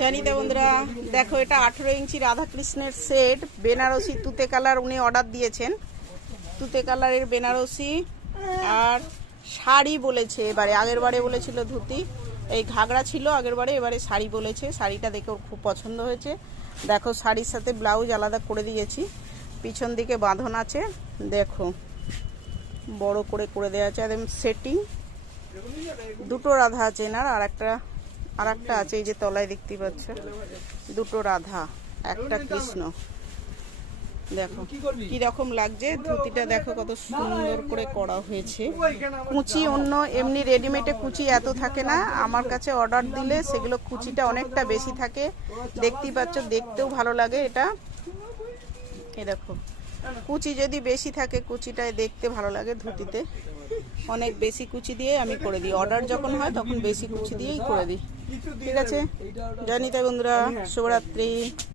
জানি তো বন্ধুরা, দেখো এটা 18 ইঞ্চি রাধাকৃষ্ণের সেট, বেনারসি তুতে কালার উনি অর্ডার দিয়েছেন। তুতে কালারের বেনারসি আর শাড়ি বলেছে এবারে, আগের বারে বলেছিল ধুতি, এই ঘাগরা ছিল আগের বারে, এবারে শাড়ি বলেছে। শাড়িটা দেখে ওর খুব পছন্দ হয়েছে। দেখো শাড়ির সাথে ব্লাউজ আলাদা করে দিয়েছি, পিছন দিকে বাঁধন আছে, দেখো বড় করে করে দেওয়া আছে একদম সেটিং। দুটো রাধা আছে এনার, আর একটা আছে এই যে তলায় দেখতে পাচ্ছ, দুটো রাধা একটা কৃষ্ণ। দেখো কি রকম লাগছে ধুতিটা, দেখো কত সুন্দর করে করা হয়েছে। কুচি অন্য এমনি রেডিমেডে কুচি এত থাকে না, আমার কাছে অর্ডার দিলে সেগুলো কুচিটা অনেকটা বেশি থাকে, দেখতেই পাচ্ছ, দেখতেও ভালো লাগে। এটা এই দেখো কুচি যদি বেশি থাকে, কুচিটায় দেখতে ভালো লাগে। ধুতিতে অনেক বেশি কুচি দিয়ে আমি করে দিই, অর্ডার যখন হয় তখন বেশি কুচি দিয়েই করে দিই। ঠিক আছে, জানি তাই বন্ধুরা, শুভরাত্রি।